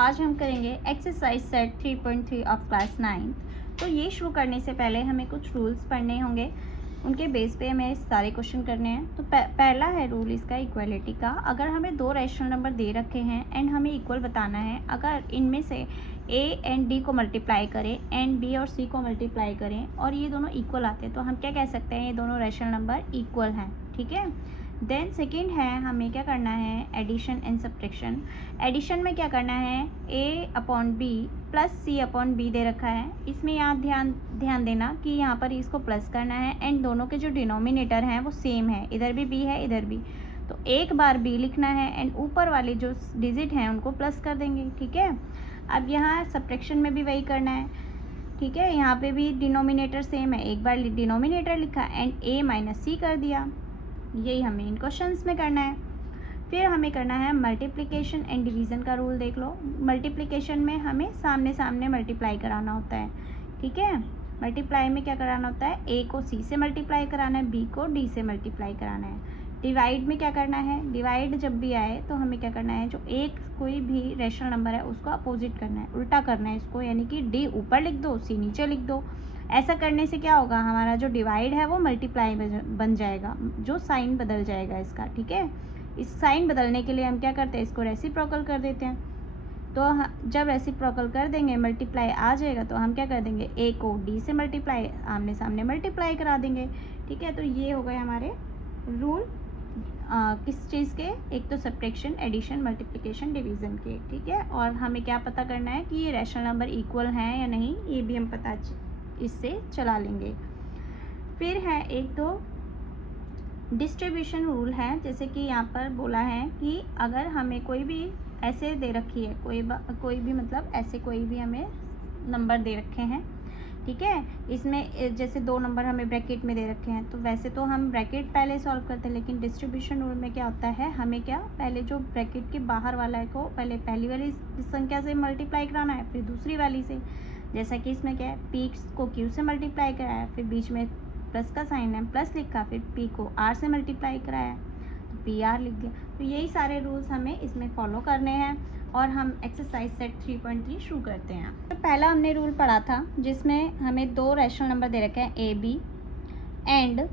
आज हम करेंगे एक्सरसाइज सेट 3.3 ऑफ क्लास 9। तो ये शुरू करने से पहले हमें कुछ रूल्स पढ़ने होंगे, उनके बेस पे हमें सारे क्वेश्चन करने हैं। तो पहला है रूल इसका इक्वलिटी का। अगर हमें दो रैशनल नंबर दे रखे हैं एंड हमें इक्वल बताना है, अगर इनमें से ए एंड डी को मल्टीप्लाई करें एंड बी और सी को मल्टीप्लाई करें और ये दोनों इक्वल आते हैं तो हम क्या कह सकते हैं, ये दोनों रैशनल नंबर इक्वल हैं। ठीक है। देन सेकेंड है, हमें क्या करना है, एडिशन एंड सब्ट्रैक्शन। एडिशन में क्या करना है, ए अपॉन बी प्लस सी अपॉन बी दे रखा है। इसमें यहाँ ध्यान देना कि यहाँ पर इसको प्लस करना है एंड दोनों के जो डिनोमिनेटर हैं वो सेम है, इधर भी बी है इधर भी, तो एक बार बी लिखना है एंड ऊपर वाले जो डिजिट हैं उनको प्लस कर देंगे। ठीक है। अब यहाँ सब्ट्रैक्शन में भी वही करना है। ठीक है। यहाँ पे भी डिनोमिनेटर सेम है, एक बार डिनोमिनेटर लिखा एंड ए माइनस सी कर दिया। यही हमें इन क्वेश्चंस में करना है। फिर हमें करना है मल्टीप्लिकेशन एंड डिवीज़न का रूल देख लो। मल्टीप्लिकेशन में हमें सामने सामने मल्टीप्लाई कराना होता है। ठीक है। मल्टीप्लाई में क्या कराना होता है, ए को सी से मल्टीप्लाई कराना है, बी को डी से मल्टीप्लाई कराना है। डिवाइड में क्या करना है, डिवाइड जब भी आए तो हमें क्या करना है, जो एक कोई भी रैशनल नंबर है उसको अपोजिट करना है, उल्टा करना है इसको, यानी कि डी ऊपर लिख दो सी नीचे लिख दो। ऐसा करने से क्या होगा, हमारा जो डिवाइड है वो मल्टीप्लाई बन जाएगा, जो साइन बदल जाएगा इसका। ठीक है। इस साइन बदलने के लिए हम क्या करते हैं, इसको रेसिप्रोकल कर देते हैं। तो जब रेसिप्रोकल कर देंगे, मल्टीप्लाई आ जाएगा तो हम क्या कर देंगे, ए को डी से मल्टीप्लाई आमने सामने मल्टीप्लाई करा देंगे। ठीक है। तो ये हो गए हमारे रूल किस चीज़ के, एक तो सब्ट्रैक्शन, एडिशन, मल्टीप्लिकेशन, डिवीज़न के। ठीक है। और हमें क्या पता करना है कि ये रैशनल नंबर इक्वल हैं या नहीं, ये भी हम पता इससे चला लेंगे। फिर है एक तो डिस्ट्रीब्यूशन रूल है, जैसे कि यहाँ पर बोला है कि अगर हमें कोई भी ऐसे दे रखी है, कोई भी मतलब ऐसे कोई भी हमें नंबर दे रखे हैं। ठीक है। इसमें जैसे दो नंबर हमें ब्रैकेट में दे रखे हैं, तो वैसे तो हम ब्रैकेट पहले सॉल्व करते हैं, लेकिन डिस्ट्रीब्यूशन रूल में क्या होता है, हमें क्या पहले जो ब्रैकेट के बाहर वाला है को पहले पहली वाली संख्या से मल्टीप्लाई कराना है, फिर दूसरी वाली से। जैसा कि इसमें क्या है, पी को क्यू से मल्टीप्लाई कराया, फिर बीच में प्लस का साइन है प्लस लिखा, फिर पी को आर से मल्टीप्लाई कराया तो पी आर लिख दिया। तो यही सारे रूल्स हमें इसमें फॉलो करने हैं और हम एक्सरसाइज सेट 3.3 शुरू करते हैं। तो पहला हमने रूल पढ़ा था जिसमें हमें दो रैशनल नंबर दे रखे हैं, A B and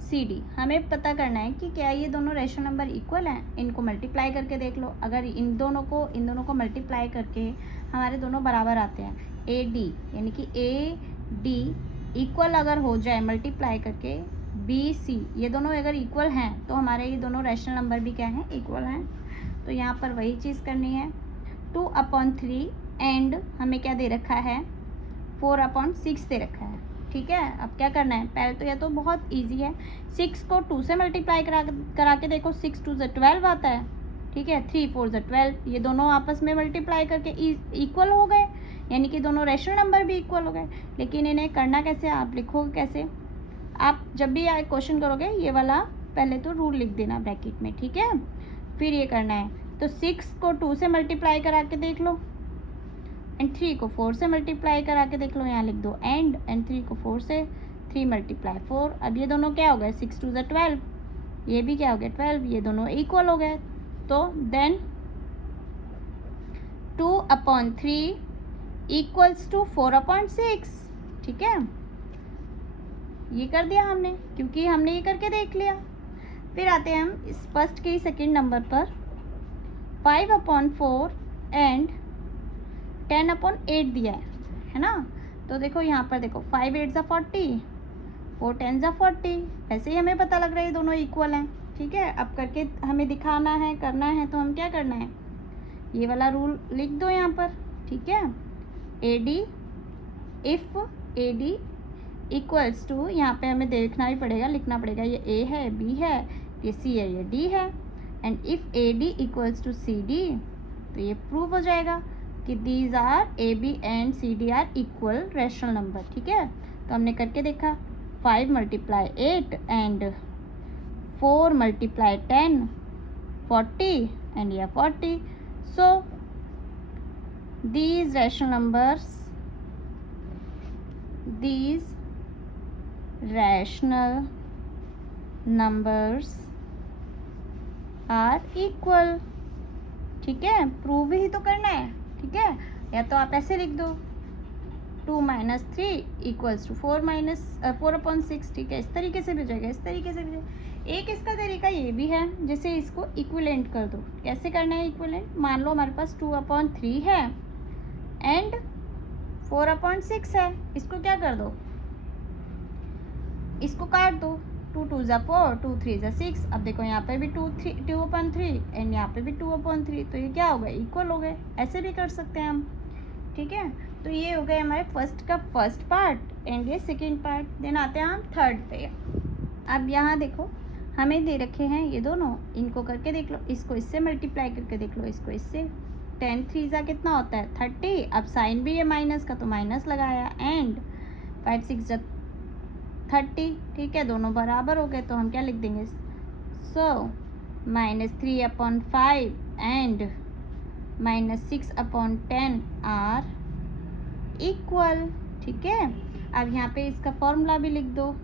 C D. हमें पता करना है कि क्या ये दोनों रैशनल नंबर इक्वल हैं। इनको मल्टीप्लाई करके देख लो, अगर इन दोनों को मल्टीप्लाई करके हमारे दोनों बराबर आते हैं, ए डी यानी कि ए डी इक्वल अगर हो जाए मल्टीप्लाई करके बी सी, ये दोनों अगर इक्वल हैं तो हमारे ये दोनों रैशनल नंबर भी क्या हैं, इक्वल हैं। तो यहाँ पर वही चीज़ करनी है। 2/3 एंड हमें क्या दे रखा है, 4/6 दे रखा है। ठीक है। अब क्या करना है, पहले तो यह तो बहुत इजी है, 6 को 2 से मल्टीप्लाई करा के देखो, 6 2 ज़ा 12 आता है। ठीक है। 3 4 ज़ा 12, ये दोनों आपस में मल्टीप्लाई करके इक्वल हो गए, यानी कि दोनों रैशनल नंबर भी इक्वल हो गए। लेकिन इन्हें करना कैसे, आप लिखोगे कैसे, आप जब भी क्वेश्चन करोगे ये वाला पहले तो रूल लिख देना ब्रैकेट में। ठीक है। फिर ये करना है, तो 6 को 2 से मल्टीप्लाई करा के देख लो एंड 3 को 4 से मल्टीप्लाई करा के देख लो, यहाँ लिख दो एंड 3 को 4 से 3 × 4। अब ये दोनों क्या हो गए, 6 2 ज़ा 12, ये भी क्या हो गया 12, ये दोनों इक्वल हो गए। तो देन 2/3 इक्वल्स टू 4/6। ठीक है। ये कर दिया हमने, क्योंकि हमने ये करके देख लिया। फिर आते हैं हम इस फर्स्ट के सेकेंड नंबर पर, 5/4 एंड 10/8 दिया है ना। तो देखो यहाँ पर देखो, 5 8 ज़ा 40, 4 10 ज़ा 40, ऐसे ही हमें पता लग रहा है ये दोनों इक्वल हैं। ठीक है। अब करके हमें दिखाना है, करना है, तो हम क्या करना है, ये वाला रूल लिख दो यहाँ पर। ठीक है। A D, if A D equals to, यहाँ पे हमें देखना भी पड़ेगा, लिखना पड़ेगा, ये ए है, बी है, ये सी है, ये डी है, and if A D equals to C D, तो ये प्रूव हो जाएगा कि these are A B and C D are equal rational number. ठीक है। तो हमने करके देखा, 5 × 8 एंड 4 × 10 40 एंड यह 40। सो these rational numbers are equal। ठीक है। प्रूव ही तो करना है, या तो आप ऐसे लिख दो 2 माइनस 3 इक्वल्स टू 4/6, ठीक है, इस तरीके से भी हो जाएगा, इस तरीके से भी। एक इसका तरीका ये भी है, जैसे इसको इक्विलेंट कर दो। कैसे करना है इक्विलेंट? मान लो हमारे पास 2/3 है एंड 4/6 है, इसको क्या कर दो, इसको काट दो, 2 2 ज़ा 4, 2 3 ज़ा 6। अब देखो यहाँ पे भी 2/3 एंड यहाँ पे भी 2/3, तो ये क्या हो गए, इक्वल हो गए। ऐसे भी कर सकते हैं हम, ठीक है। तो ये हो गए हमारे फर्स्ट का फर्स्ट पार्ट एंड ये सेकेंड पार्ट। देन आते हैं हम थर्ड पे। अब यहाँ देखो हमें दे रखे हैं ये दोनों, इनको करके देख लो, इसको इससे मल्टीप्लाई करके देख लो, इसको इससे। 10 3 ज़ा कितना होता है 30। अब साइन भी है माइनस का तो माइनस लगाया एंड 5 6 ज़ा 30, ठीक है, दोनों बराबर हो गए तो हम क्या लिख देंगे, सो -3/5 एंड -6/10 आर इक्वल, ठीक है। अब यहाँ पे इसका फॉर्मूला भी लिख दो,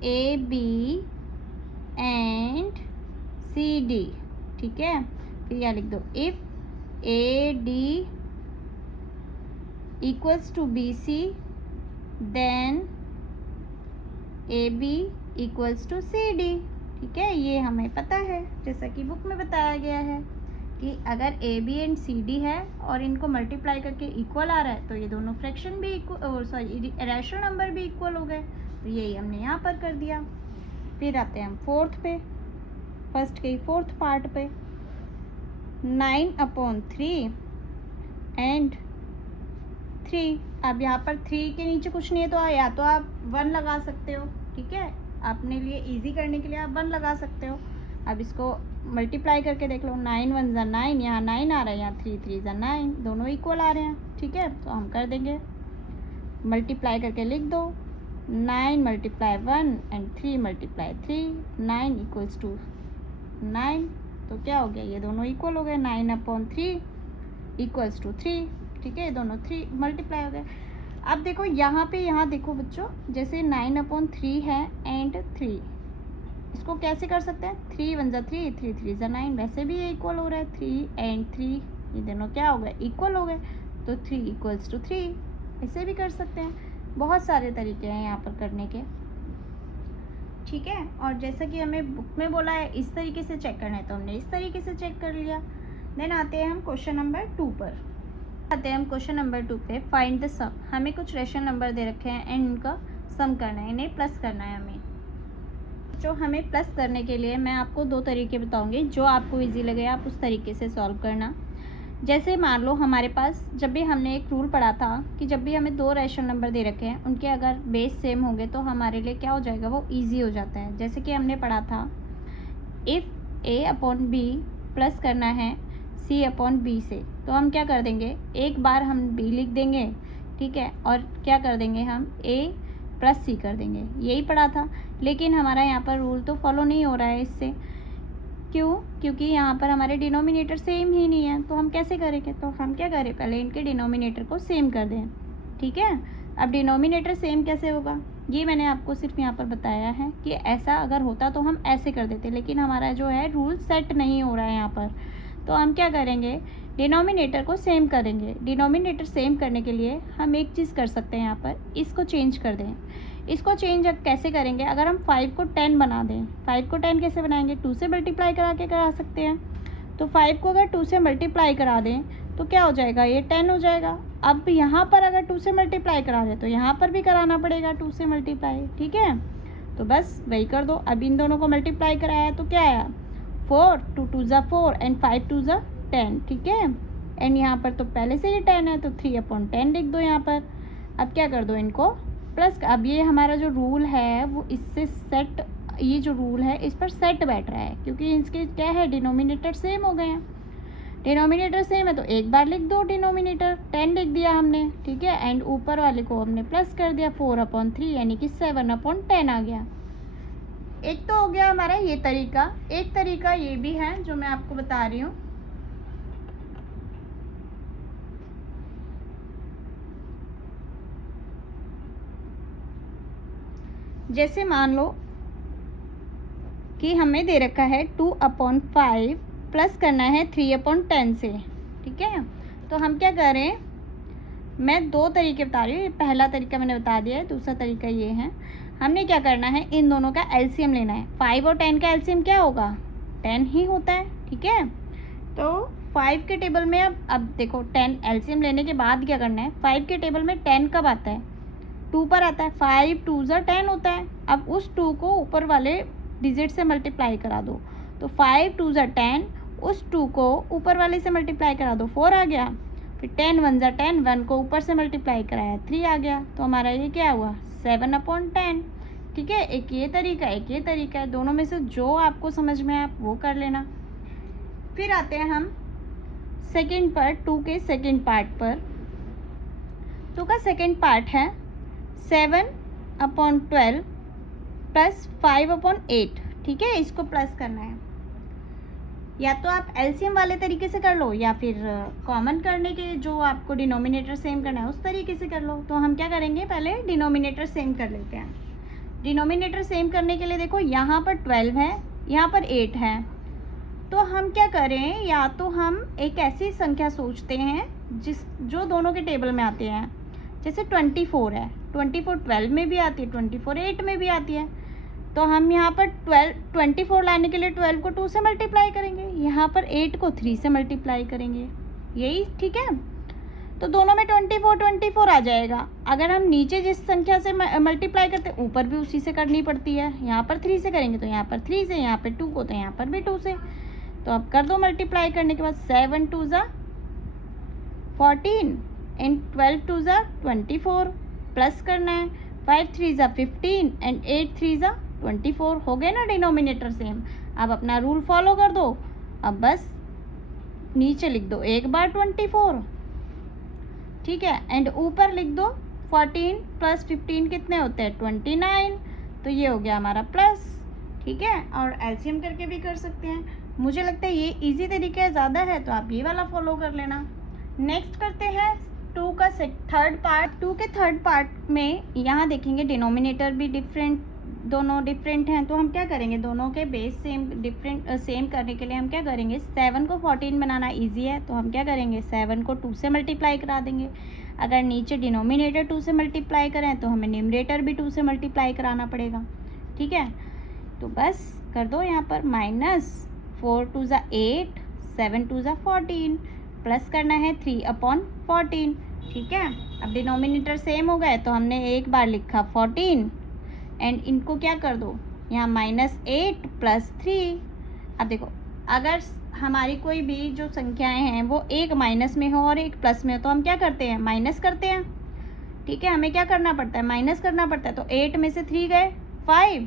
AB एंड CD, ठीक है। फिर यहाँ लिख दो if AD equals to BC then AB equals to CD, ठीक है। ये हमें पता है, जैसा कि बुक में बताया गया है कि अगर AB एंड CD है और इनको मल्टीप्लाई करके इक्वल आ रहा है तो ये दोनों फ्रैक्शन भी रैशनल नंबर भी इक्वल हो गए। तो यही हमने यहाँ पर कर दिया। फिर आते हैं हम फोर्थ पे, फर्स्ट के फोर्थ पार्ट पे। 9/3 एंड 3। अब यहाँ पर 3 के नीचे कुछ नहीं है तो या तो आप 1 लगा सकते हो, ठीक है, अपने लिए इजी करने के लिए आप 1 लगा सकते हो। अब इसको मल्टीप्लाई करके देख लो, 9 1 ज़ा 9, यहाँ 9 आ रहा है, यहाँ 3 3 ज़ा 9, दोनों इक्वल आ रहे हैं, ठीक है। तो हम कर देंगे मल्टीप्लाई करके लिख दो, 9 × 1 एंड 3 × 3, 9 इक्वल्स टू 9। तो क्या हो गया, ये दोनों इक्वल हो गए, 9/3 इक्वल्स टू 3, ठीक है, ये दोनों 3 मल्टीप्लाई हो गए। अब देखो यहाँ देखो बच्चों, जैसे 9/3 है एंड 3, इसको कैसे कर सकते हैं, 3 1 ज़ा 3, 3 3 ज़ा 9, वैसे भी ये इक्वल हो रहा है, 3 एंड 3 ये दोनों क्या हो गए, इक्वल हो गए, तो 3 इक्वल्स टू 3, ऐसे भी कर सकते हैं। बहुत सारे तरीके हैं यहाँ पर करने के, ठीक है। और जैसा कि हमें बुक में बोला है इस तरीके से चेक करना है तो हमने इस तरीके से चेक कर लिया। देन आते हैं हम क्वेश्चन नंबर 2 पर। आते हैं हम क्वेश्चन नंबर 2 पे, फाइंड द सम। हमें कुछ रेशनल नंबर दे रखे हैं एंड उनका सम करना है, इन्हें प्लस करना है हमें। जो हमें प्लस करने के लिए मैं आपको 2 तरीके बताऊंगी, जो आपको इजी लगे आप उस तरीके से सॉल्व करना। जैसे मान लो हमारे पास जब भी हमने एक रूल पढ़ा था कि जब भी हमें 2 रेशनल नंबर दे रखे हैं उनके अगर बेस सेम होंगे तो हमारे लिए क्या हो जाएगा, वो इजी हो जाता है। जैसे कि हमने पढ़ा था इफ़ A/B प्लस करना है C/B से, तो हम क्या कर देंगे, एक बार हम B लिख देंगे, ठीक है, और क्या कर देंगे हम A + C कर देंगे, यही पढ़ा था। लेकिन हमारा यहाँ पर रूल तो फॉलो नहीं हो रहा है इससे, क्यों, क्योंकि यहाँ पर हमारे डिनोमिनेटर सेम ही नहीं है, तो हम कैसे करेंगे, तो हम क्या करें, पहले इनके डिनोमिनेटर को सेम कर दें, ठीक है। अब डिनोमिनेटर सेम कैसे होगा, ये मैंने आपको सिर्फ यहाँ पर बताया है कि ऐसा अगर होता तो हम ऐसे कर देते, लेकिन हमारा जो है रूल सेट नहीं हो रहा है यहाँ पर, तो हम क्या करेंगे, डिनोमिनेटर को सेम करेंगे। डिनोमिनेटर सेम करने के लिए हम एक चीज़ कर सकते हैं, यहाँ पर इसको चेंज कर दें। इसको चेंज कैसे करेंगे, अगर हम 5 को 10 बना दें, 5 को 10 कैसे बनाएंगे, 2 से मल्टीप्लाई करा सकते हैं। तो 5 को अगर 2 से मल्टीप्लाई करा दें तो क्या हो जाएगा, ये 10 हो जाएगा। अब यहाँ पर अगर 2 से मल्टीप्लाई करा दें तो यहाँ पर भी कराना पड़ेगा 2 से मल्टीप्लाई, ठीक है। तो बस वही कर दो। अब इन दोनों को मल्टीप्लाई कराया तो क्या आया, 4 2 2 ज़ा 4 एंड 5 2 ज़ा 10, ठीक है। एंड यहाँ पर तो पहले से ही 10 है तो 3/10 लिख दो यहाँ पर। अब क्या कर दो, इनको प्लस। अब ये हमारा जो रूल है वो इससे सेट, ये जो रूल है इस पर सेट बैठ रहा है, क्योंकि इसके क्या है, डिनोमिनेटर सेम हो गए हैं। डिनोमिनेटर सेम है तो एक बार लिख दो, डिनोमिनेटर 10 लिख दिया हमने, ठीक है, एंड ऊपर वाले को हमने प्लस कर दिया, 4/3 यानी कि 7/10 आ गया। एक तो हो गया हमारा ये तरीका। एक तरीका ये भी है जो मैं आपको बता रही हूँ, जैसे मान लो कि हमें दे रखा है 2/5 प्लस करना है 3/10 से, ठीक है। तो हम क्या करें, मैं दो तरीके बता रही हूँ, पहला तरीका मैंने बता दिया है, दूसरा तरीका ये है। हमने क्या करना है, इन दोनों का एलसीएम लेना है। 5 और 10 का एलसीएम क्या होगा, 10 ही होता है, ठीक है। तो 5 के टेबल में अब देखो 10 एलसीएम लेने के बाद क्या करना है, 5 के टेबल में 10 कब आता है, 2 पर आता है। 5 2 10 होता है। अब उस 2 को ऊपर वाले डिजिट से मल्टीप्लाई करा दो, तो 5 2 10, उस 2 को ऊपर वाले से मल्टीप्लाई करा दो, 4 आ गया। फिर 10 1 10, 1 को ऊपर से मल्टीप्लाई कराया, 3 आ गया। तो हमारा ये क्या हुआ, 7/10, ठीक है। एक ये तरीका है, दोनों में से जो आपको समझ में आए आप वो कर लेना। फिर आते हैं हम सेकेंड पर, 2 के सेकेंड पार्ट पर। 2 का सेकेंड पार्ट है 7/12 प्लस 5/8, ठीक है। इसको प्लस करना है, या तो आप एलसीएम वाले तरीके से कर लो, या फिर कॉमन करने के जो आपको डिनोमिनेटर सेम करना है उस तरीके से कर लो। तो हम क्या करेंगे, पहले डिनोमिनेटर सेम कर लेते हैं। डिनोमिनेटर सेम करने के लिए देखो यहाँ पर 12 है, यहाँ पर 8 है। तो हम क्या करें, या तो हम एक ऐसी संख्या सोचते हैं जो दोनों के टेबल में आते हैं। जैसे 24 है, 24 12 में भी आती है, 24 8 में भी आती है। तो हम यहाँ पर 24 लाने के लिए 12 को 2 से मल्टीप्लाई करेंगे, यहाँ पर 8 को 3 से मल्टीप्लाई करेंगे, यही ठीक है। तो दोनों में 24 आ जाएगा। अगर हम नीचे जिस संख्या से मल्टीप्लाई करते हैं ऊपर भी उसी से करनी पड़ती है। यहाँ पर 3 से करेंगे तो यहाँ पर 3 से, यहाँ पर 2 को तो यहाँ पर भी 2 से। तो अब कर दो मल्टीप्लाई करने के बाद 7 2 14 एंड 12 2 24, प्लस करना है 5 3 15 एंड 8 3 24, हो गए ना डिनोमिनेटर सेम। अब अपना रूल फॉलो कर दो। अब बस नीचे लिख दो एक बार 24, ठीक है, एंड ऊपर लिख दो 14 प्लस 15 कितने होते हैं, 29। तो ये हो गया हमारा प्लस, ठीक है। और एलसीएम करके भी कर सकते हैं। मुझे लगता है ये इजी तरीका है, ज़्यादा है तो आप ये वाला फॉलो कर लेना। नेक्स्ट करते हैं 2 का थर्ड पार्ट। 2 के थर्ड पार्ट में यहाँ देखेंगे डिनोमिनेटर भी दोनों डिफरेंट हैं। तो हम क्या करेंगे, दोनों के बेस सेम करने के लिए हम क्या करेंगे, 7 को 14 बनाना इजी है। तो हम क्या करेंगे, 7 को 2 से मल्टीप्लाई करा देंगे। अगर नीचे डिनोमिनेटर 2 से मल्टीप्लाई करें तो हमें न्यूमरेटर भी 2 से मल्टीप्लाई कराना पड़ेगा, ठीक है। तो बस कर दो यहाँ पर -4 2 8, 7 2 14, प्लस करना है 3/14, ठीक है। अब डिनोमिनेटर सेम हो गए तो हमने एक बार लिखा 14 एंड इनको क्या कर दो, यहाँ -8 प्लस 3। अब देखो अगर हमारी कोई भी जो संख्याएं हैं वो एक माइनस में हो और एक प्लस में हो तो हम क्या करते हैं, माइनस करते हैं, ठीक है। हमें क्या करना पड़ता है, माइनस करना पड़ता है। तो 8 में से 3 गए 5,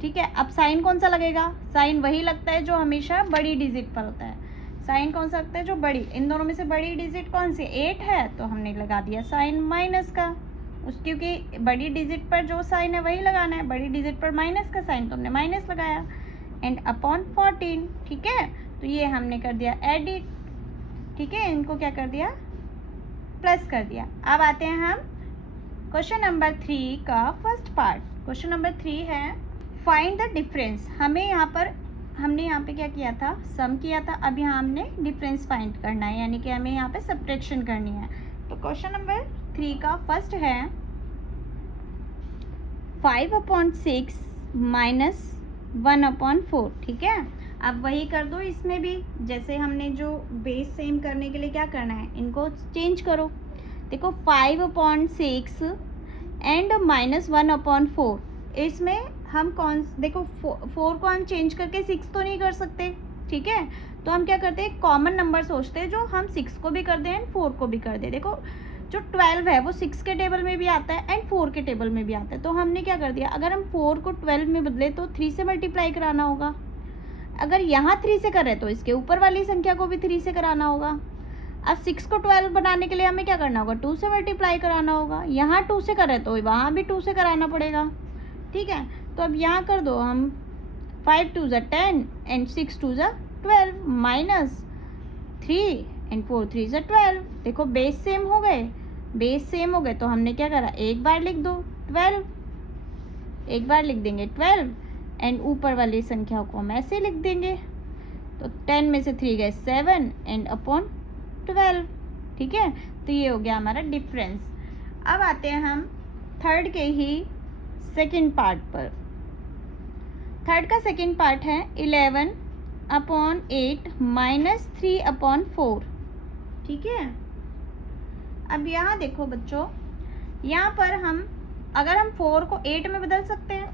ठीक है। अब साइन कौन सा लगेगा, साइन वही लगता है जो हमेशा बड़ी डिजिट पर होता है। साइन कौन सा लगता है, जो बड़ी, इन दोनों में से बड़ी डिजिट कौन सी, 8 है, तो हमने लगा दिया साइन माइनस का। क्योंकि बड़ी डिजिट पर जो साइन है वही लगाना है, बड़ी डिजिट पर माइनस का साइन तो हमने माइनस लगाया, एंड अपॉन 14, ठीक है। तो ये हमने कर दिया एडिट, ठीक है। इनको क्या कर दिया, प्लस कर दिया। अब आते हैं हम क्वेश्चन नंबर 3 का फर्स्ट पार्ट। क्वेश्चन नंबर 3 है फाइंड द डिफरेंस। हमने यहाँ पे क्या किया था, सम किया था। अब यहाँ हमने डिफरेंस फाइंड करना है, यानी कि हमें यहाँ पे सब्ट्रैक्शन करनी है। तो क्वेश्चन नंबर 3 का फर्स्ट है 5/6 माइनस 1/4, ठीक है। अब वही कर दो इसमें भी, जैसे हमने जो बेस सेम करने के लिए क्या करना है, इनको चेंज करो। देखो 5/6 एंड -1/4, इसमें हम देखो 4 को हम चेंज करके 6 तो नहीं कर सकते, ठीक है। तो हम क्या करते हैं, कॉमन नंबर सोचते हैं जो हम 6 को भी कर दें एंड 4 को भी कर दें। देखो जो 12 है वो 6 के टेबल में भी आता है एंड 4 के टेबल में भी आता है। तो हमने क्या कर दिया, अगर हम 4 को 12 में बदले तो 3 से मल्टीप्लाई कराना होगा। अगर यहाँ 3 से करें तो इसके ऊपर वाली संख्या को भी 3 से कराना होगा। अब 6 को 12 बनाने के लिए हमें क्या करना होगा, 2 से मल्टीप्लाई कराना होगा। यहाँ 2 से करें तो वहाँ भी 2 से कराना पड़ेगा, ठीक है। तो अब यहाँ कर दो हम 5 2 10 एंड 6 2 12 माइनस 3 एंड 4 3 12। देखो बेस सेम हो गए, तो हमने क्या करा, एक बार लिख दो 12, एक बार लिख देंगे 12 एंड ऊपर वाली संख्या को हम ऐसे लिख देंगे। तो 10 में से 3 गए 7 एंड अपॉन 12, ठीक है। तो ये हो गया हमारा डिफरेंस। अब आते हैं हम थर्ड के ही सेकंड पार्ट पर। थर्ड का सेकंड पार्ट है 11/8 माइनस 3/4, ठीक है। अब यहाँ देखो बच्चों, यहाँ पर हम अगर हम 4 को 8 में बदल सकते हैं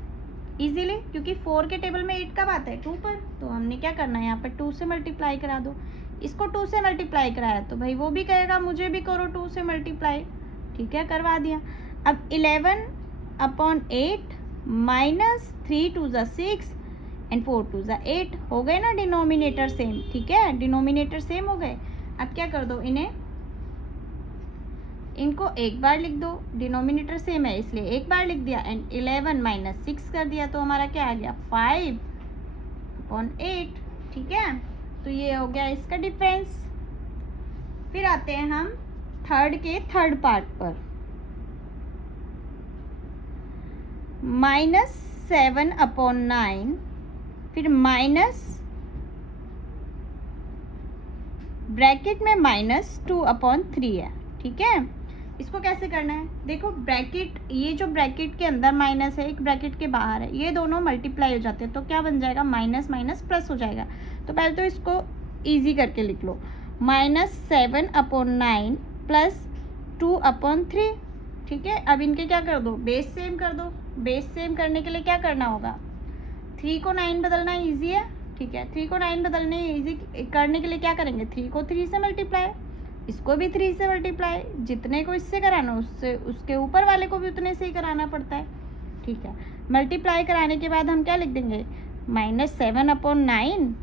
इजीली, क्योंकि 4 के टेबल में 8 कब आता है? 2 पर। तो हमने क्या करना है, यहाँ पर 2 से मल्टीप्लाई करा दो। इसको 2 से मल्टीप्लाई कराया तो भाई वो भी कहेगा मुझे भी करो 2 से मल्टीप्लाई, ठीक है, करवा दिया। अब 11/8 माइनस 3 2 ज़ा 6 एंड 4 2 ज़ा 8 हो गए ना डिनोमिनेटर सेम, ठीक है, डिनोमिनेटर सेम हो गए। अब क्या कर दो, इनको एक बार लिख दो, डिनोमिनेटर सेम है इसलिए एक बार लिख दिया, एंड 11 माइनस 6 कर दिया तो हमारा क्या आ गया 5/8, ठीक है। तो ये हो गया इसका डिफरेंस। फिर आते हैं हम थर्ड के थर्ड पार्ट पर। -7/9 फिर माइनस ब्रैकेट में -2/3 है, ठीक है। इसको कैसे करना है, देखो ब्रैकेट, ये जो ब्रैकेट के अंदर माइनस है, एक ब्रैकेट के बाहर है, ये दोनों मल्टीप्लाई हो जाते हैं तो क्या बन जाएगा, माइनस माइनस प्लस हो जाएगा। तो पहले तो इसको इजी करके लिख लो, -7/9 प्लस 2/3, ठीक है। अब इनके क्या कर दो, बेस सेम कर दो। बेस सेम करने के लिए क्या करना होगा, 3 को 9 बदलना ईजी है, ठीक है। 3 को 9 बदलने ईजी करने के लिए क्या करेंगे, 3 को 3 से मल्टीप्लाई, इसको भी 3 से मल्टीप्लाई, जितने को इससे कराना उससे उसके ऊपर वाले को भी उतने से ही कराना पड़ता है, ठीक है। मल्टीप्लाई कराने के बाद हम क्या लिख देंगे, -7/9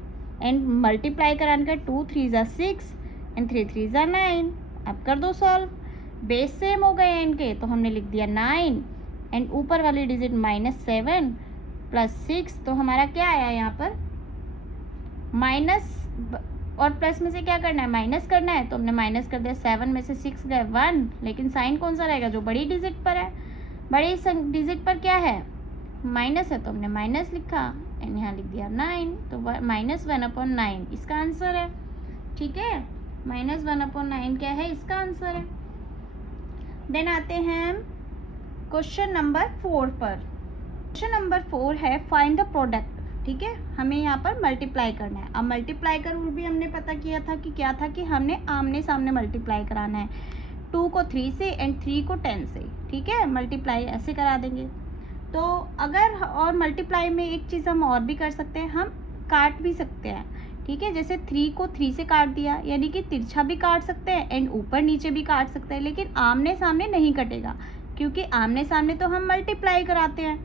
एंड मल्टीप्लाई कराने का 2 3 ज़ा 6 एंड 3 3 ज़ा 9। अब कर दो सॉल्व, बेस सेम हो गए इनके तो हमने लिख दिया 9 एंड ऊपर वाली डिजिट -7 + 6, तो हमारा क्या आया यहाँ पर माइनस, और प्लस में से क्या करना है, माइनस करना है, तो हमने माइनस कर दिया। 7 में से 6 गए 1, लेकिन साइन कौन सा रहेगा, जो बड़ी डिजिट पर है, बड़ी डिजिट पर क्या है, माइनस है, तो हमने माइनस लिखा एंड यहाँ लिख दिया 9, तो -1/9 इसका आंसर है, ठीक है। -1/9 क्या है, इसका आंसर है। देन आते हैं हम क्वेश्चन नंबर 4 पर। क्वेश्चन नंबर 4 है फाइंड द प्रोडक्ट, ठीक है। हमें यहाँ पर मल्टीप्लाई करना है। अब मल्टीप्लाई का रूल भी हमने पता किया था कि क्या था, कि हमने आमने सामने मल्टीप्लाई कराना है, 2 को 3 से एंड 3 को 10 से, ठीक है। मल्टीप्लाई ऐसे करा देंगे। तो अगर और मल्टीप्लाई में एक चीज़ हम और भी कर सकते हैं, हम काट भी सकते हैं, ठीक है। जैसे 3 को 3 से काट दिया, यानी कि तिरछा भी काट सकते हैं एंड ऊपर नीचे भी काट सकते हैं, लेकिन आमने सामने नहीं कटेगा, क्योंकि आमने सामने तो हम मल्टीप्लाई कराते हैं,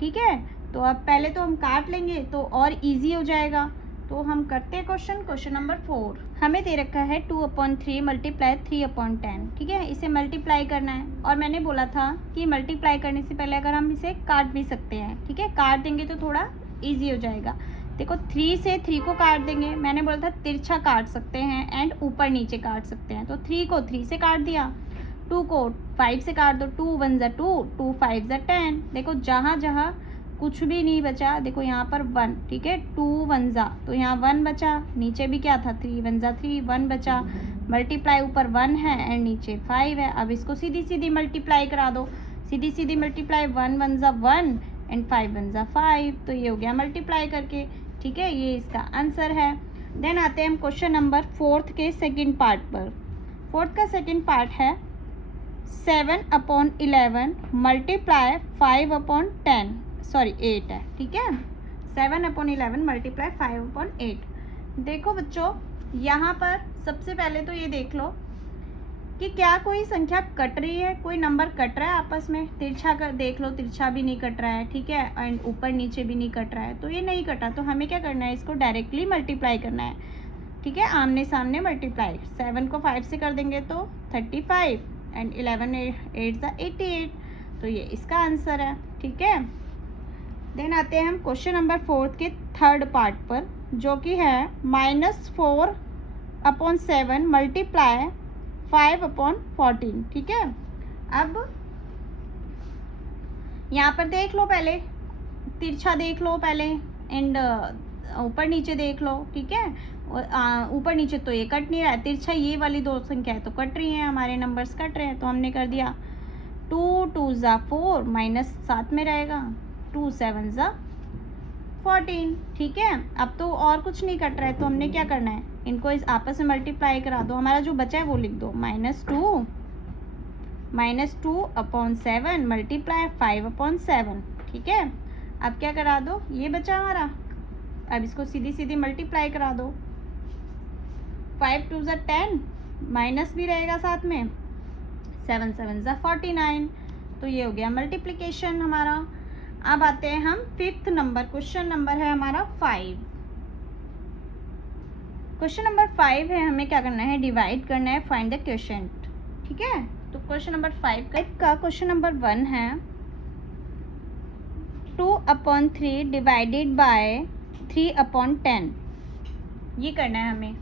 ठीक है। तो अब पहले तो हम काट लेंगे तो और इजी हो जाएगा। तो हम करते हैं क्वेश्चन नंबर 4। हमें दे रखा है 2/3 मल्टीप्लाई 3/10, ठीक है। इसे मल्टीप्लाई करना है, और मैंने बोला था कि मल्टीप्लाई करने से पहले अगर हम इसे काट भी सकते हैं, ठीक है, काट देंगे तो थोड़ा ईजी हो जाएगा। देखो 3 से 3 को काट देंगे, मैंने बोला था तिरछा काट सकते हैं एंड ऊपर नीचे काट सकते हैं, तो 3 को 3 से काट दिया, 2 को 5 से काट दो, 2 1 ज़ा 2, 2 5 ज़ा 10। देखो जहाँ जहाँ कुछ भी नहीं बचा, देखो यहाँ पर 1, ठीक है, 2 1 ज़ा, तो यहाँ 1 बचा, नीचे भी क्या था 3 1 ज़ा 3, 1 बचा, मल्टीप्लाई ऊपर 1 है एंड नीचे 5 है। अब इसको सीधी सीधी मल्टीप्लाई करा दो, सीधी सीधी मल्टीप्लाई, 1 1 ज़ा 1 एंड 5 1 ज़ा 5, तो ये हो गया मल्टीप्लाई करके, ठीक है। ये इसका आंसर है। देन आते हैं हम क्वेश्चन नंबर 4 के सेकेंड पार्ट पर। 4 का सेकेंड पार्ट है 7/11 मल्टीप्लाई 5/10, सॉरी 8 है, ठीक है। 7/11 मल्टीप्लाई 5/8। देखो बच्चों, यहाँ पर सबसे पहले तो ये देख लो कि क्या कोई संख्या कट रही है, कोई नंबर कट रहा है आपस में। तिरछा कर देख लो, तिरछा भी नहीं कट रहा है, ठीक है, एंड ऊपर नीचे भी नहीं कट रहा है, तो ये नहीं कटा। तो हमें क्या करना है, इसको डायरेक्टली मल्टीप्लाई करना है, ठीक है, आमने सामने मल्टीप्लाई। 7 को 5 से कर देंगे तो 35 एंड 11 8 ज़ा 88, तो ये इसका आंसर है, ठीक है। देन आते हैं हम क्वेश्चन नंबर 4 के थर्ड पार्ट पर, जो कि है -4/7 मल्टीप्लाई 5/14, ठीक है। अब यहाँ पर देख लो, पहले तिरछा देख लो पहले एंड ऊपर नीचे देख लो, ठीक है। ऊपर नीचे तो ये कट नहीं रहा है, तिरछा ये वाली दो संख्या है तो कट रही हैं, हमारे नंबर्स कट रहे हैं, तो हमने कर दिया 2 2 ज़ा 4 माइनस साथ में रहेगा 2 7 ज़ा 14। ठीक है, अब तो और कुछ नहीं कट रहा है, तो हमने क्या करना है, इनको इस आपस में मल्टीप्लाई करा दो। हमारा जो बचा है वो लिख दो, -2 अपॉन 7 मल्टीप्लाई 5 अपॉन 7। ठीक है, अब क्या करा दो, ये बचा हमारा, अब इसको सीधी सीधी मल्टीप्लाई करा दो। 5 2 ज़ा 10, माइनस भी रहेगा साथ में, 7 7 ज़ा 49। तो ये हो गया मल्टीप्लिकेशन हमारा। अब आते हैं हम 5th नंबर, क्वेश्चन नंबर है हमारा 5। क्वेश्चन नंबर 5 है, हमें क्या करना है, डिवाइड करना है, फाइंड द क्वोशिएंट। ठीक है, तो क्वेश्चन नंबर 5 का क्वेश्चन नंबर 1 है 2/3 डिवाइडेड बाय 3/10। ये करना है हमें।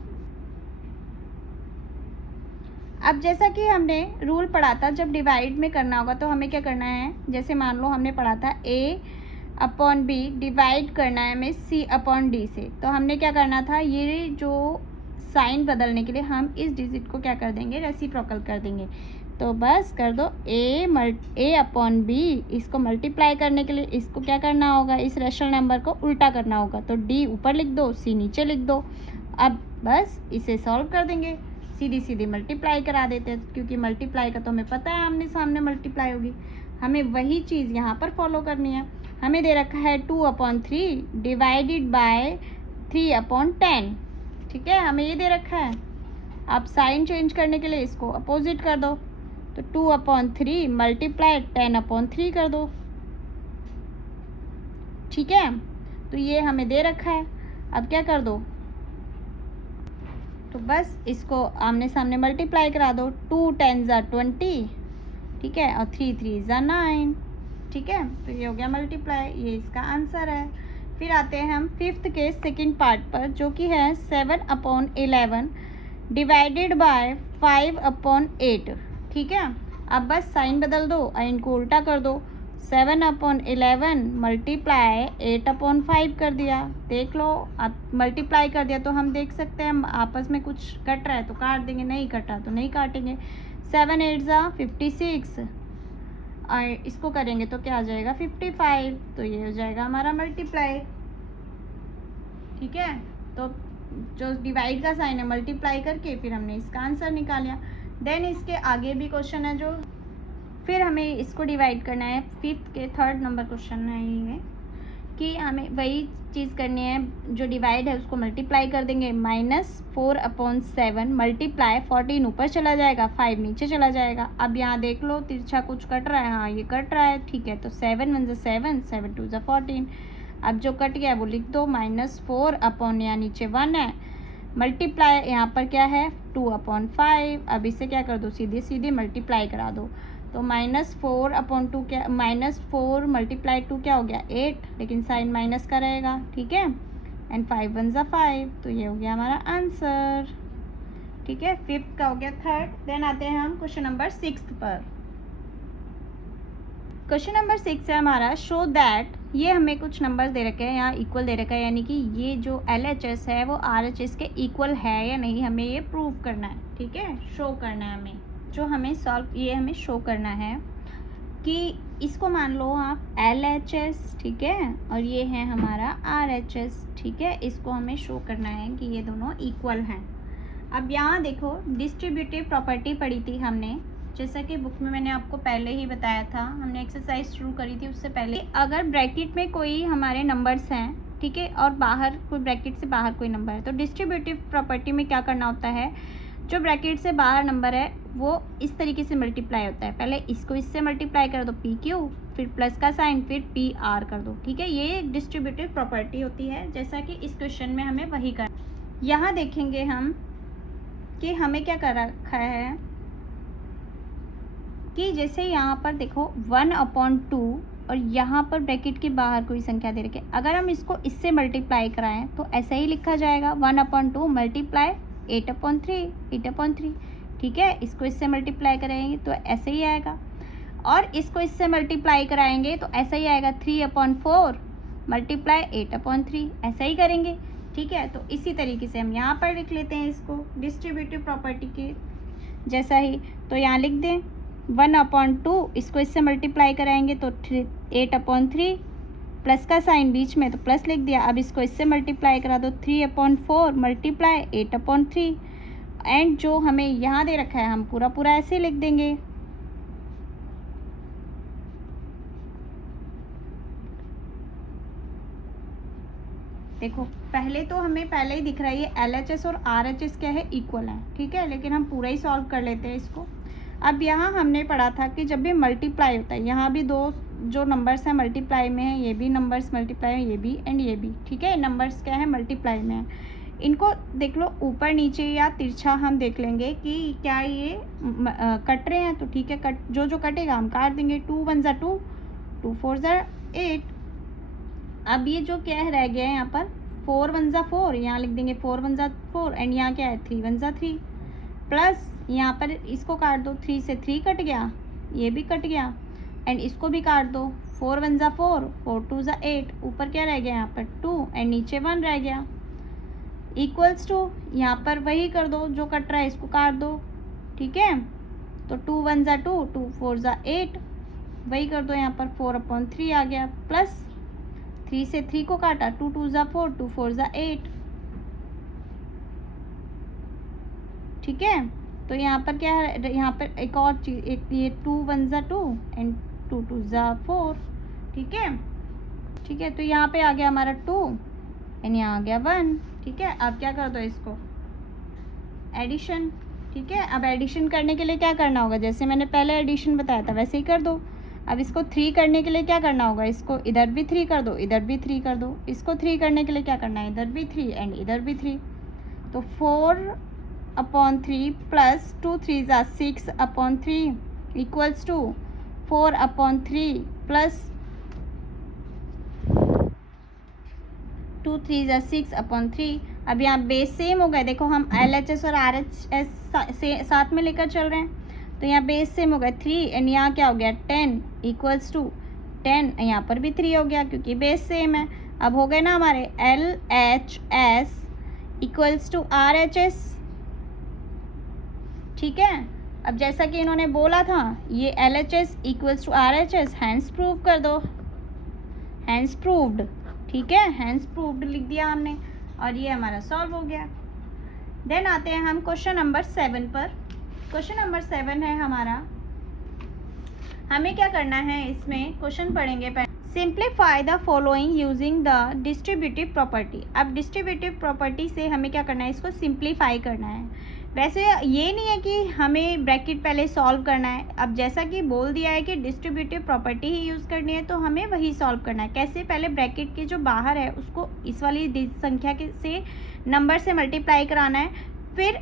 अब जैसा कि हमने रूल पढ़ा था, जब डिवाइड में करना होगा तो हमें क्या करना है, जैसे मान लो हमने पढ़ा था A/B डिवाइड करना है हमें C/D से, तो हमने क्या करना था, ये जो साइन बदलने के लिए हम इस डिजिट को क्या कर देंगे, रेसिप्रोकल कर देंगे। तो बस कर दो A/B, इसको मल्टीप्लाई करने के लिए इसको क्या करना होगा, इस रेशनल नंबर को उल्टा करना होगा, तो D ऊपर लिख दो, C नीचे लिख दो। अब बस इसे सॉल्व कर देंगे, सीधी सीधी मल्टीप्लाई करा देते हैं, क्योंकि मल्टीप्लाई का तो हमें पता है आमने सामने मल्टीप्लाई होगी। हमें वही चीज़ यहाँ पर फॉलो करनी है। हमें दे रखा है 2/3 डिवाइडेड बाय 3/10। ठीक है, हमें ये दे रखा है। आप साइन चेंज करने के लिए इसको अपोजिट कर दो, तो 2/3 मल्टीप्लाई 10/3 कर दो। ठीक है, तो ये हमें दे रखा है। अब क्या कर दो, तो बस इसको आमने सामने मल्टीप्लाई करा दो, 2 10 ज़ा 20। ठीक है, और 3 3 ज़ा 9। ठीक है, तो ये हो गया मल्टीप्लाई, ये इसका आंसर है। फिर आते हैं हम 5th के सेकंड पार्ट पर, जो कि है 7/11 डिवाइडेड बाय 5/8। ठीक है, अब बस साइन बदल दो और इनको उल्टा कर दो, 7/11 मल्टीप्लाई 8/5 कर दिया। देख लो, अब मल्टीप्लाई कर दिया तो हम देख सकते हैं आपस में कुछ कट रहा है तो काट देंगे, नहीं कटा तो नहीं काटेंगे। 7 8 ज़ा 56, और इसको करेंगे तो क्या आ जाएगा 55, तो ये हो जाएगा हमारा मल्टीप्लाई। ठीक है, तो जो डिवाइड का साइन है मल्टीप्लाई करके फिर हमने इसका आंसर निकाला। देन इसके आगे भी क्वेश्चन है, जो फिर हमें इसको डिवाइड करना है। 5th के 3rd नंबर क्वेश्चन है ये, कि हमें वही चीज़ करनी है, जो डिवाइड है उसको मल्टीप्लाई कर देंगे। -4/7 मल्टीप्लाई 14 ऊपर चला जाएगा, 5 नीचे चला जाएगा। अब यहाँ देख लो तिरछा कुछ कट रहा है, हाँ ये कट रहा है। ठीक है, तो 7 1 ज़ा 7, 7 2 ज़ा 14। अब जो कट गया वो लिख दो, -4 यहाँ नीचे 1 है, मल्टीप्लाई यहाँ पर क्या है 2/5। अब इसे क्या कर दो, सीधे सीधे मल्टीप्लाई करा दो, तो -4/2 क्या, -4 मल्टीप्लाई 2 क्या हो गया 8, लेकिन साइन माइनस का रहेगा। ठीक है, एंड 5 1 ज़ा 5, तो ये हो गया हमारा आंसर। ठीक है, 5th का हो गया 3rd। देन आते हैं हम क्वेश्चन नंबर 6 पर। क्वेश्चन नंबर 6 है हमारा, शो दैट, ये हमें कुछ नंबर दे रखे हैं, यहाँ इक्वल दे रखा है, यानी कि ये जो LHS है वो RHS के इक्वल है या नहीं, हमें ये प्रूव करना है। ठीक है, शो करना है हमें, जो हमें सॉल्व, ये हमें शो करना है कि इसको मान लो आप LHS, ठीक है, और ये है हमारा RHS। ठीक है, इसको हमें शो करना है कि ये दोनों इक्वल हैं। अब यहाँ देखो, डिस्ट्रीब्यूटिव प्रॉपर्टी पढ़ी थी हमने, जैसा कि बुक में मैंने आपको पहले ही बताया था, हमने एक्सरसाइज शुरू करी थी उससे पहले। अगर ब्रैकेट में कोई हमारे नंबर्स हैं, ठीक है, और बाहर कोई ब्रैकेट से बाहर कोई नंबर है, तो डिस्ट्रीब्यूटिव प्रॉपर्टी में क्या करना होता है, जो ब्रैकेट से बाहर नंबर है वो इस तरीके से मल्टीप्लाई होता है। पहले इसको इससे मल्टीप्लाई कर दो PQ, फिर प्लस का साइन, फिर PR कर दो। ठीक है, ये डिस्ट्रीब्यूटिव प्रॉपर्टी होती है, जैसा कि इस क्वेश्चन में हमें वही करना। यहाँ देखेंगे हम कि हमें क्या कर रखा है, कि जैसे यहाँ पर देखो 1/2 और यहाँ पर ब्रैकेट के बाहर कोई संख्या दे रखी है, अगर हम इसको इससे मल्टीप्लाई कराएं तो ऐसा ही लिखा जाएगा, 1/2 मल्टीप्लाई 8/3। ठीक है, इसको इससे मल्टीप्लाई करेंगे तो ऐसे ही आएगा, और इसको इससे मल्टीप्लाई कराएंगे तो ऐसा ही आएगा, 3/4 मल्टीप्लाई 8/3, ऐसा ही करेंगे। ठीक है, तो इसी तरीके से हम यहाँ पर लिख लेते हैं इसको डिस्ट्रीब्यूटिव प्रॉपर्टी के जैसा ही। तो यहाँ लिख दें 1/2, इसको इससे मल्टीप्लाई कराएंगे तो 8/3, प्लस का साइन बीच में तो प्लस लिख दिया। अब इसको इससे मल्टीप्लाई करा दो 3/4 मल्टीप्लाई 8/3, एंड जो हमें यहाँ दे रखा है हम पूरा पूरा ऐसे लिख देंगे। देखो पहले तो हमें पहले ही दिख रहा है ये LHS और RHS क्या है, इक्वल है, ठीक है, लेकिन हम पूरा ही सॉल्व कर लेते हैं इसको। अब यहाँ हमने पढ़ा था कि जब भी मल्टीप्लाई होता है, यहाँ भी दो जो नंबर्स हैं मल्टीप्लाई में है, ये भी नंबर्स मल्टीप्लाई में, ये भी एंड ये भी, ठीक है, नंबर्स क्या है मल्टीप्लाई में है। इनको देख लो ऊपर नीचे या तिरछा हम देख लेंगे कि क्या ये कट रहे हैं, तो ठीक है, कट जो कटेगा हम काट देंगे। 2 1 ज़ा 2, 2 4 ज़ा 8। अब ये जो क्या है रह गया है यहाँ पर 4 1 ज़ा 4, यहाँ लिख देंगे 4 1 ज़ा 4, एंड यहाँ क्या है 3 1 ज़ा 3, प्लस यहाँ पर इसको काट दो, 3 से 3 कट गया, ये भी कट गया, एंड इसको भी काट दो, 4 1 ज़ा 4, 4 2 ज़ा 8, ऊपर क्या रह गया यहाँ पर 2, एंड नीचे 1 रह गया, इक्वल्स टू यहाँ पर वही कर दो, जो कट रहा है इसको काट दो, ठीक है। तो 2 1 ज़ा 2, 2 4 ज़ा 8, वही कर दो, यहाँ पर 4/3 आ गया, प्लस 3 से 3 को काटा, 2 2 ज़ा 4, 2 4 ज़ा 8, ठीक है। तो यहाँ पर क्या है, यहाँ पर एक और चीज़, एक ये 2 1 ज़ा 2 एंड 2 2 ज़ा 4, ठीक है, ठीक है। तो यहाँ पे आ गया हमारा 2 एंड यहाँ आ गया 1, ठीक है। अब क्या कर दो इसको एडिशन, ठीक है। अब एडिशन करने के लिए क्या करना होगा, जैसे मैंने पहले एडिशन बताया था वैसे ही कर दो। अब इसको 3 करने के लिए क्या करना होगा, इसको इधर भी 3 कर दो, इधर भी 3 कर दो, इसको 3 करने के लिए क्या करना है, इधर भी 3 एंड इधर भी 3। तो 4/3 प्लस 2 3 ज़ा 6/3 इक्वल्स टू 4/3 प्लस 2 3 ज़ा 6/3। अब यहाँ बेस सेम हो गए, देखो हम LHS और RHS से साथ में लेकर चल रहे हैं, तो यहाँ बेस सेम हो गया 3, एंड यहाँ क्या हो गया 10 इक्वल्स टू 10, यहाँ पर भी 3 हो गया क्योंकि बेस सेम है। अब हो गए ना हमारे LHS इक्वल्स टू RHS, ठीक है। अब जैसा कि इन्होंने बोला था ये LHS equals to RHS, hence prove कर दो, हैंस प्रूव्ड, ठीक है, हैंस प्रूव्ड लिख दिया हमने, और ये हमारा सॉल्व हो गया। देन आते हैं हम क्वेश्चन नंबर 7 पर। क्वेश्चन नंबर 7 है हमारा, हमें क्या करना है इसमें, क्वेश्चन पढ़ेंगे। Simplify the following using the distributive property. अब डिस्ट्रीब्यूटिव प्रॉपर्टी से हमें क्या करना है, इसको सिंप्लीफाई करना है। वैसे ये नहीं है कि हमें ब्रैकेट पहले सॉल्व करना है, अब जैसा कि बोल दिया है कि डिस्ट्रीब्यूटिव प्रॉपर्टी ही यूज़ करनी है तो हमें वही सॉल्व करना है। कैसे, पहले ब्रैकेट के जो बाहर है उसको इस वाली संख्या के से नंबर से मल्टीप्लाई कराना है, फिर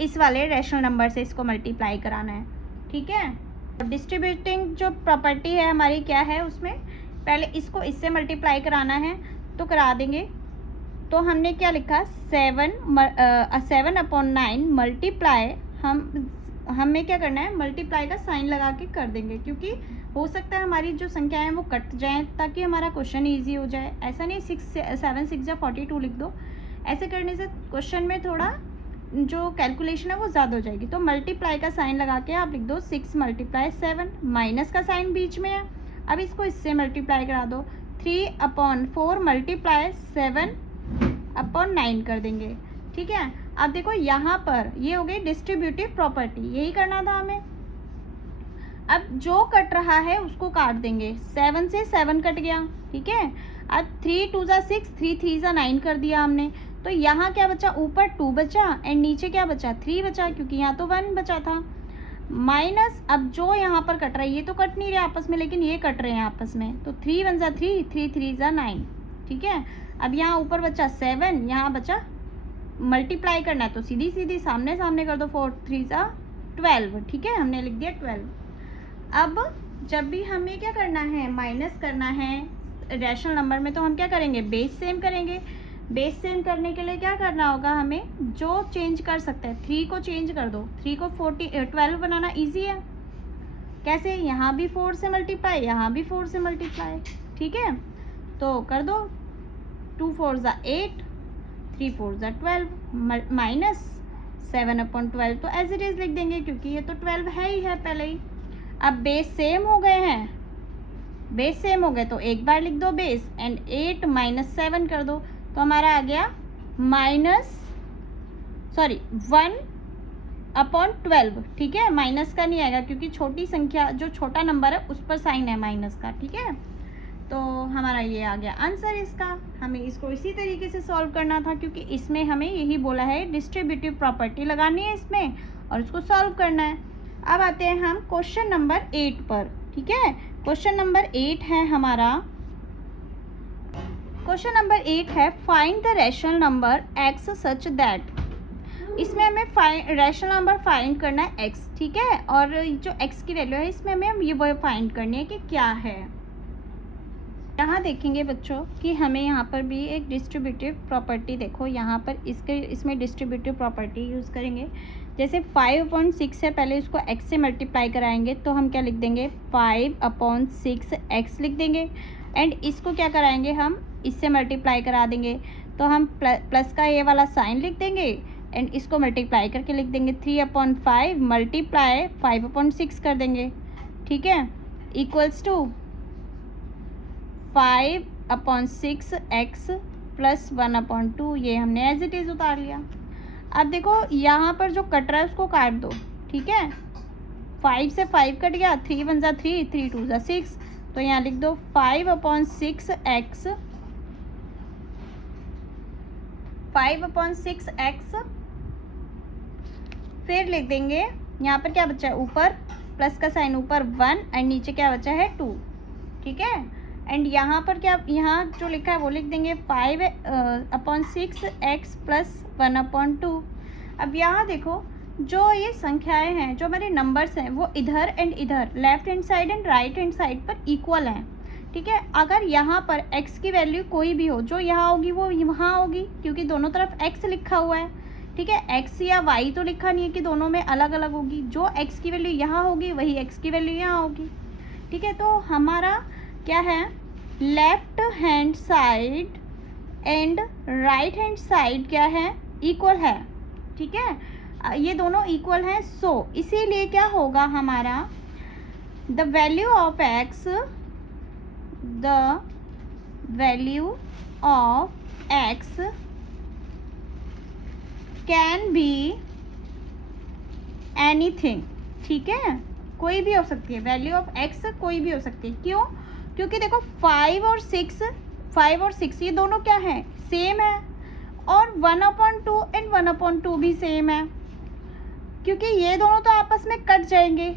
इस वाले रैशनल नंबर से इसको मल्टीप्लाई कराना है, ठीक है। डिस्ट्रीब्यूटिंग जो प्रॉपर्टी है हमारी क्या है, उसमें पहले इसको इससे मल्टीप्लाई कराना है तो करा देंगे। तो हमने क्या लिखा 7/9 मल्टीप्लाई, हमें क्या करना है मल्टीप्लाई का साइन लगा के कर देंगे, क्योंकि हो सकता है हमारी जो संख्या है वो कट जाए ताकि हमारा क्वेश्चन ईजी हो जाए। ऐसा नहीं 7 6 या 42 लिख दो, ऐसे करने से क्वेश्चन में थोड़ा जो कैलकुलेशन है वो ज़्यादा हो जाएगी। तो मल्टीप्लाई का साइन लगा के आप लिख दो 6 × 7, माइनस का साइन बीच में है, अब इसको इससे मल्टीप्लाई करा दो, 3/4 मल्टीप्लाई 7/9 कर देंगे, ठीक है। अब देखो यहाँ पर ये हो गई डिस्ट्रीब्यूटिव प्रॉपर्टी, यही करना था हमें। अब जो कट रहा है उसको काट देंगे, 7 से 7 कट गया, ठीक है। अब 3 2 ज़ा 6, 3 3 ज़ा 9 कर दिया हमने, तो यहाँ क्या बचा, ऊपर 2 बचा एंड नीचे क्या बचा 3 बचा, क्योंकि यहाँ तो 1 बचा था, माइनस अब जो यहाँ पर कट रहा है, ये तो कट नहीं रहे आपस में लेकिन ये कट रहे हैं आपस में, तो 3 1 ज़ा 3, 3 3 ज़ा 9, ठीक है। अब यहाँ ऊपर बचा 7, यहाँ बचा मल्टीप्लाई करना है तो सीधी सीधी सामने सामने कर दो, 4 3 ज़ा 12, ठीक है, हमने लिख दिया 12। अब जब भी हमें क्या करना है माइनस करना है रैशनल नंबर में, तो हम क्या करेंगे बेस सेम करेंगे। बेस सेम करने के लिए क्या करना होगा, हमें जो चेंज कर सकते हैं 3 को चेंज कर दो, 3 को 12 बनाना इजी है। कैसे, यहाँ भी 4 से मल्टीप्लाई, यहाँ भी 4 से मल्टीप्लाई, ठीक है। तो कर दो 2 4 ज़ा 8, 3 4 ज़ा 12 माइनस 7/12 तो एज इट इज़ लिख देंगे क्योंकि ये तो 12 है ही है पहले ही। अब बेस सेम हो गए हैं, बेस सेम हो गए तो एक बार लिख दो बेस एंड 8 माइनस 7 कर दो तो हमारा आ गया 1/12। ठीक है, माइनस का नहीं आएगा क्योंकि छोटी संख्या जो छोटा नंबर है उस पर साइन है माइनस का। ठीक है, तो हमारा ये आ गया आंसर इसका। हमें इसको इसी तरीके से सॉल्व करना था क्योंकि इसमें हमें यही बोला है डिस्ट्रीब्यूटिव प्रॉपर्टी लगानी है इसमें और इसको सॉल्व करना है। अब आते हैं हम क्वेश्चन नंबर 8 पर। ठीक है, क्वेश्चन नंबर 8 है हमारा, क्वेश्चन नंबर 8 है find the rational number x such that. इसमें हमें रैशनल नंबर फाइंड करना है x। ठीक है, और जो x की वैल्यू है इसमें हमें ये वो फाइंड करनी है कि क्या है। यहाँ देखेंगे बच्चों कि हमें यहाँ पर भी एक डिस्ट्रीब्यूटिव प्रॉपर्टी, देखो यहाँ पर इसमें डिस्ट्रीब्यूटिव प्रॉपर्टी यूज़ करेंगे। जैसे 5/6 है, पहले इसको x से मल्टीप्लाई कराएंगे तो हम क्या लिख देंगे 5/6x लिख देंगे एंड इसको क्या कराएंगे हम इससे मल्टीप्लाई करा देंगे तो हम प्लस का ये वाला साइन लिख देंगे एंड इसको मल्टीप्लाई करके लिख देंगे 3/5 मल्टीप्लाई 5/6 कर देंगे। ठीक है, इक्वल्स टू 5/6x प्लस 1/2। ये हमने एज इट इज़ उतार लिया। अब देखो यहाँ पर जो कट रहा है उसको काट दो। ठीक है, 5 से 5 कट गया, 3 1 ज़ा 3, 3 2 ज़ा 6 तो यहाँ लिख दो 5/6x 5/6x। फिर लिख देंगे यहाँ पर क्या बचा है, ऊपर प्लस का साइन ऊपर 1 एंड नीचे क्या बचा है 2। ठीक है, एंड यहाँ पर क्या, यहाँ जो लिखा है वो लिख देंगे 5/6x प्लस 1/2। अब यहाँ देखो जो ये संख्याएं हैं, जो हमारे नंबर्स हैं वो इधर एंड इधर left hand side and right hand side पर इक्वल हैं। ठीक है, अगर यहाँ पर x की वैल्यू कोई भी हो, जो यहाँ होगी वो वहाँ होगी क्योंकि दोनों तरफ x लिखा हुआ है। ठीक है, x या y तो लिखा नहीं है कि दोनों में अलग अलग होगी। जो x की वैल्यू यहाँ होगी वही x की वैल्यू यहाँ होगी। ठीक है, तो हमारा क्या है, left hand side and right hand side क्या है, इक्वल है। ठीक है, ये दोनों इक्वल हैं। सो इसीलिए क्या होगा हमारा, the value of x, the value of x can be anything. ठीक है, कोई भी हो सकती है, वैल्यू ऑफ x कोई भी हो सकती है। क्यों, क्योंकि देखो 5 और 6 ये दोनों क्या है, सेम है और 1/2 एंड 1/2 भी सेम है क्योंकि ये दोनों तो आपस में कट जाएंगे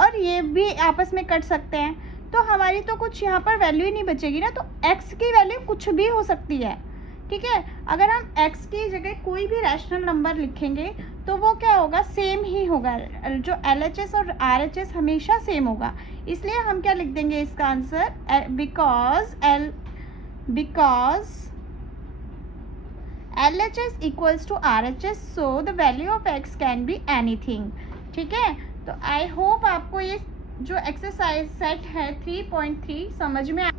और ये भी आपस में कट सकते हैं। तो हमारी तो कुछ यहाँ पर वैल्यू ही नहीं बचेगी ना, तो x की वैल्यू कुछ भी हो सकती है। ठीक है, अगर हम x की जगह कोई भी रैशनल नंबर लिखेंगे तो वो क्या होगा, सेम ही होगा। जो LHS और RHS हमेशा सेम होगा। इसलिए हम क्या लिख देंगे इसका answer, because LHS equals to RHS so the value of x can be anything. ठीक है, तो आई होप आपको ये जो एक्सरसाइज सेट है 3.3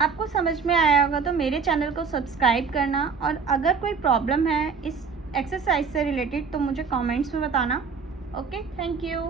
आपको समझ में आया होगा। तो मेरे चैनल को सब्सक्राइब करना और अगर कोई प्रॉब्लम है इस एक्सरसाइज से रिलेटेड तो मुझे कमेंट्स में बताना। Okay, thank you.